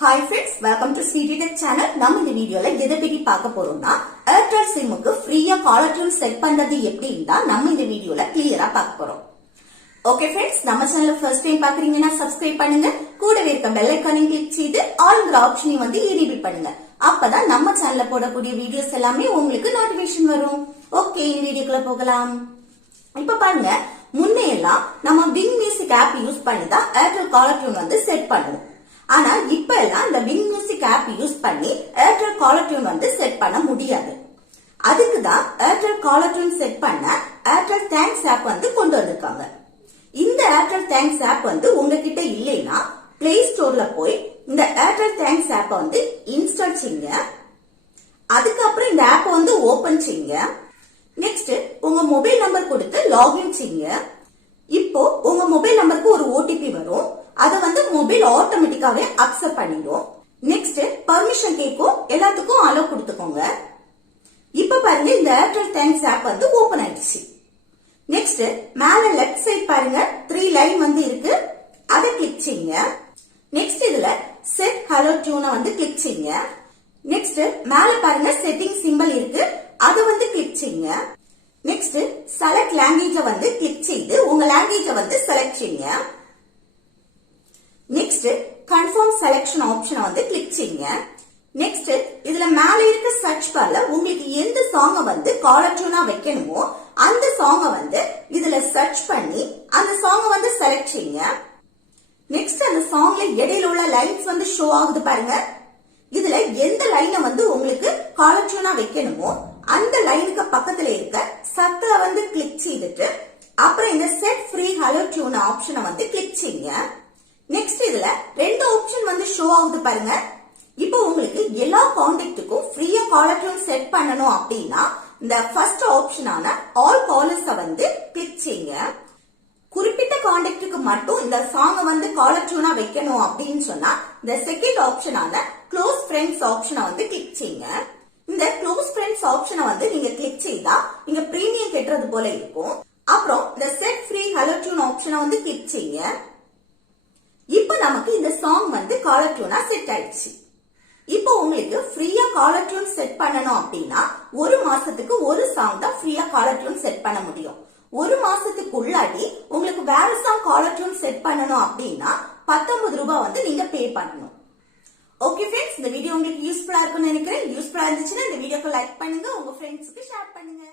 Hi friends, welcome to Sweetie Tech channel. நம்ம இந்த வீடியோல எதை பத்தி பார்க்க போறோம்னா Airtel சிம்முக்கு ஃப்ரீயா காலர் டியூன் செட் பண்றது எப்படின்னு நம்ம இந்த வீடியோல கிளியரா பார்க்க போறோம். ஓகே ஃப்ரெண்ட்ஸ், நம்ம சேனலை ஃபர்ஸ்ட் டைம் பாக்குறீங்கன்னா சப்ஸ்கிரைப் பண்ணுங்க. கூடவே இருக்க பெல் ஐகானையும் கிளிக் செய்து ஆல்ங்கிற ஆப்ஷனையும் எனேபிள் பண்ணுங்க. அப்பதான் நம்ம சேனல்ல போடக்கூடிய வீடியோஸ் எல்லாமே உங்களுக்கு நோட்டிபிகேஷன் வரும். ஓகே, இந்த வீடியோக்குள்ள போகலாம். இப்ப பாருங்க, முன்னையெல்லாம் நம்ம விங் மியூசிக் ஆப் யூஸ் பண்ணி தான் Airtel காலர் டியூன் செட் பண்ணுவோம். ஆனா இப்ப எல்லாம் இந்த விங் மியூசிக் ஆப் யூஸ் பண்ணி Airtel காலர் டியூன் செட் பண்ண முடியாது. அதுக்கு தான் Airtel காலர் டியூன் செட் பண்ண Airtel தேங்க்ஸ் ஆப் கொண்டு வந்திருக்காங்க. இந்த Airtel தேங்க்ஸ் ஆப் உங்ககிட்ட இல்லைன்னா பிளே ஸ்டோர்ல போய் இந்த Airtel தேங்க்ஸ் ஆப் இன்ஸ்டால் செய்யுங்க. அதுக்கப்புறம் இந்த ஆப் ஓபன் செய்யுங்க. நெக்ஸ்ட் உங்க மொபைல் நம்பர் கொடுத்து லாகின் செய்யுங்க. இப்போ உங்க மொபைல் நம்பருக்கு ஒரு ஓடிபி வரும். அதை மொபைல் ஆட்டோமேட்டிக்காவே அக்செப்ட் பண்ணிடும். நெக்ஸ்ட் பர்மிஷன் கேட்கும், எல்லாத்துக்கும் அலோ கொடுத்துக்கோங்க. இப்ப பாருங்க, இந்த Airtel தேங்க்ஸ் ஆப் ஓபன் ஆயிடுச்சு. நெக்ஸ்ட் மேல லெஃப்ட் சைடு பாருங்க 3 லைன் இருக்கு, அதை கிளிக் செய்யுங்க. நெக்ஸ்ட் இதுல செட் ஹலோ டியூனை கிளிக் செய்யுங்க. நெக்ஸ்ட் மேல பாருங்க செட்டிங் சிம்பிள் இருக்கு, அதை கிளிக் செய்யுங்க. நெக்ஸ்ட் செலக்ட் லாங்குவேஜ் கிளிக் செய்து உங்க லாங்குவேஜ் செலக்ட் செய்யுங்க. Next confirm selection option click செய்யுங்க. நெக்ஸ்ட் இதுல மேல இருக்க சர்ச் பார்ல உங்களுக்கு எந்த சாங்க காலர் டியூனா வைக்கணுமோ அந்த சாங்க இதுல சர்ச் பண்ணி அந்த சாங்க செலக்ட் செய்யுங்க. நெக்ஸ்ட் அந்த சாங்ல இடையில உள்ள லைன்ஸ் ஷோ ஆகுது பாருங்க. இதுல எந்த லைனை உங்களுக்கு காலர் டியூனா வைக்கணுமோ அந்த லைனுக்கு பக்கத்துல இருக்க சர்க்கிள கிளிக் செய்துட்டு அப்புறம் இந்த செட் ஃப்ரீ ஹலோ டியூன் ஆப்ஷனை கிளிக் செய்யுங்க. நெக்ஸ்ட் இதுல ரெண்டு ஆப்ஷன் ஷோ ஆகுது பாருங்க. இப்போ உங்களுக்கு எல்லா கான்டாக்டுக்கும் ஃப்ரீயா காலர் டியூன் செட் பண்ணணும் அப்படின்னா இந்த ஃபர்ஸ்ட் ஆப்ஷனான ஆல் காலர்ஸ் கிளிக் செய்யுங்க. குறிப்பிட்ட கான்டாக்டுக்கு மட்டும் இந்த சாங்க காலர் டியூனா வைக்கணும் அப்படின்னு சொன்னா இந்த செகண்ட் ஆப்ஷனான க்ளோஸ் ஃப்ரெண்ட்ஸ் ஆப்ஷனை கிளிக் செய்யுங்க. இந்த க்ளோஸ் ஃப்ரெண்ட்ஸ் ஆப்ஷனை நீங்க கிளிக் செய்தா நீங்க பிரீமியம் கட்டுறது போல இருக்கும். அப்புறம் இந்த செட் ஃப்ரீ ஹலோ டியூன் ஆப்ஷனை கிளிக் செய்யுங்க. இப்ப நமக்கு இந்த சாங் காலர் டியூனா செட் ஆயிடுச்சு. இப்போ உங்களுக்கு ஃப்ரீயா காலர் டியூன் செட் பண்ணணும் அப்படின்னா ஒரு மாசத்துக்கு ஒரு சாங் தான் ஃப்ரீயா காலர் டியூன் செட் பண்ண முடியும். ஒரு மாசத்துக்கு உள்ளாடி உங்களுக்கு வேற சாங் காலர் டியூன் செட் பண்ணணும் அப்படின்னா 19 ரூபாய் நீங்க பே பண்ணணும். ஓகே ஃப்ரெண்ட்ஸ், இந்த வீடியோ உங்களுக்கு யூஸ்ஃபுல்லா இருக்கும்னு நினைக்கிறேன். யூஸ்ஃபுல்லா இருந்துச்சுன்னா இந்த வீடியோக்கு லைக் பண்ணுங்க, உங்க ஃப்ரெண்ட்ஸ்க்கு ஷேர் பண்ணுங்க.